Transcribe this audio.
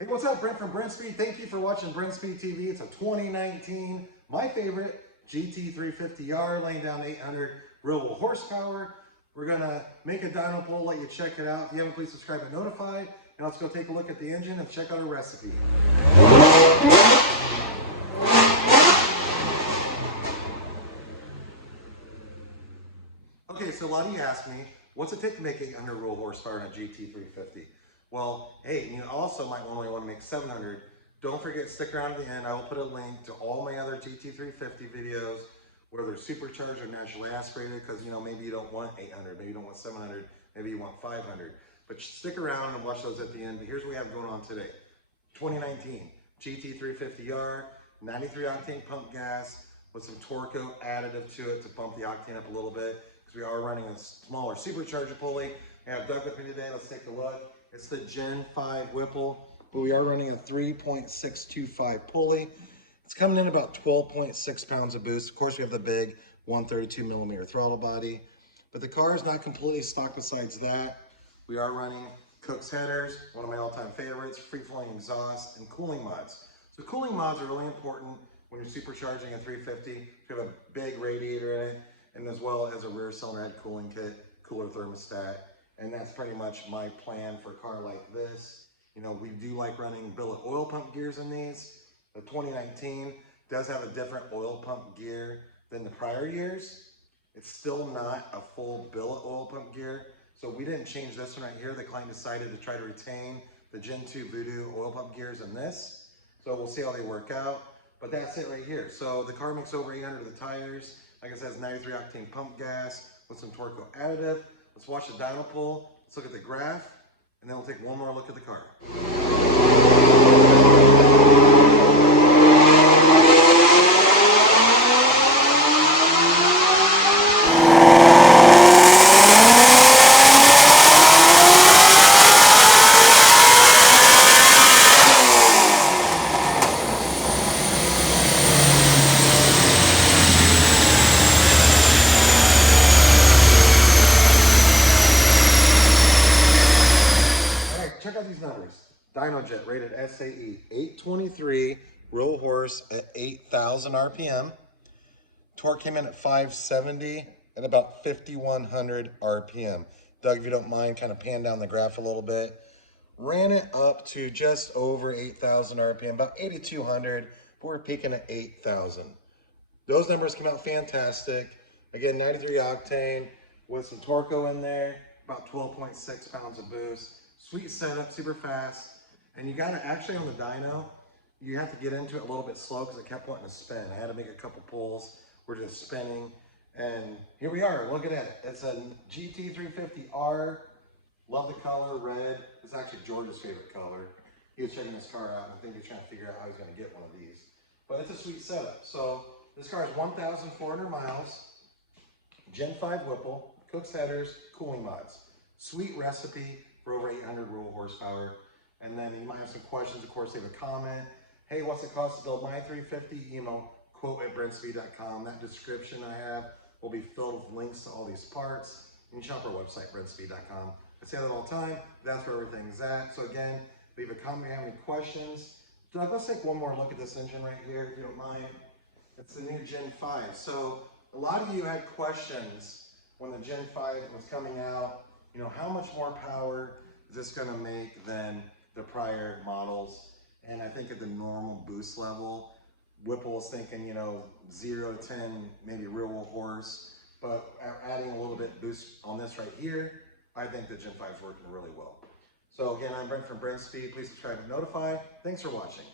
Hey, what's up? Brent from Brenspeed. Thank you for watching Brenspeed TV. It's a 2019, my favorite, GT350R, laying down 800 real horsepower. We're gonna make a dyno pull, let you check it out. If you haven't, please subscribe and notify. And let's go take a look at the engine and check out our recipe. Okay, so a lot of you ask me, what's it take to make 800 real horsepower in a GT350? Well, hey, you also might only want to make 700. Don't forget, stick around to the end. I will put a link to all my other GT350 videos, where they're supercharged or naturally aspirated, because maybe you don't want 800, maybe you don't want 700, maybe you want 500. But stick around and watch those at the end. But here's what we have going on today. 2019 GT350R, 93 octane pump gas with some Torco additive to it to bump the octane up a little bit, because we are running a smaller supercharger pulley. I have Doug with me today. Let's take a look. It's the Gen 5 Whipple, but we are running a 3.625 pulley. It's coming in about 12.6 pounds of boost. Of course, we have the big 132 millimeter throttle body, but the car is not completely stock. Besides that, we are running Cook's headers, one of my all-time favorites, free-flowing exhaust, and cooling mods. So cooling mods are really important when you're supercharging a 350. You have a big radiator in it, and as well as a rear cylinder head cooling kit, cooler thermostat. And that's pretty much my plan for a car like this. We do like running billet oil pump gears in these. The 2019 does have a different oil pump gear than the prior years. It's still not a full billet oil pump gear. So we didn't change this one right here. The client decided to try to retain the Gen 2 Voodoo oil pump gears in this. So we'll see how they work out. But that's it right here. So the car makes over 800 of the tires. Like I said, it's 93 octane pump gas with some Torco additive. Let's watch the dyno pull, let's look at the graph, and then we'll take one more look at the car. Check out these numbers. Dynojet rated SAE 823, real horse at 8,000 RPM. Torque came in at 570 and about 5,100 RPM. Doug, if you don't mind, kind of pan down the graph a little bit. Ran it up to just over 8,000 RPM, about 8,200, but we're peaking at 8,000. Those numbers came out fantastic. Again, 93 octane with some Torco in there, about 12.6 pounds of boost. Sweet setup, super fast. And you gotta, actually on the dyno, you have to get into it a little bit slow because it kept wanting to spin. I had to make a couple pulls. We're just spinning. And here we are, look at it. It's a GT350R. Love the color, red. It's actually George's favorite color. He was checking this car out and I think he was trying to figure out how he's gonna get one of these. But it's a sweet setup. So this car is 1,400 miles. Gen 5 Whipple, Cook's headers, cooling mods. Sweet recipe for over 800 real horsepower. And then you might have some questions. Of course, leave a comment. Hey, what's it cost to build my 350? Quote at Brenspeed.com. That description I have will be filled with links to all these parts. You can shop our website, Brenspeed.com. I say that all the time. That's where everything's at. So again, leave a comment if you have any questions. Doug, let's take one more look at this engine right here, if you don't mind. It's the new Gen 5. So a lot of you had questions when the Gen 5 was coming out. How much more power is this going to make than the prior models? And I think at the normal boost level, Whipple is thinking, 0 to 10, maybe real horse. But adding a little bit boost on this right here, I think the Gen 5 is working really well. So again, I'm Brent from Brenspeed. Please subscribe and notify. Thanks for watching.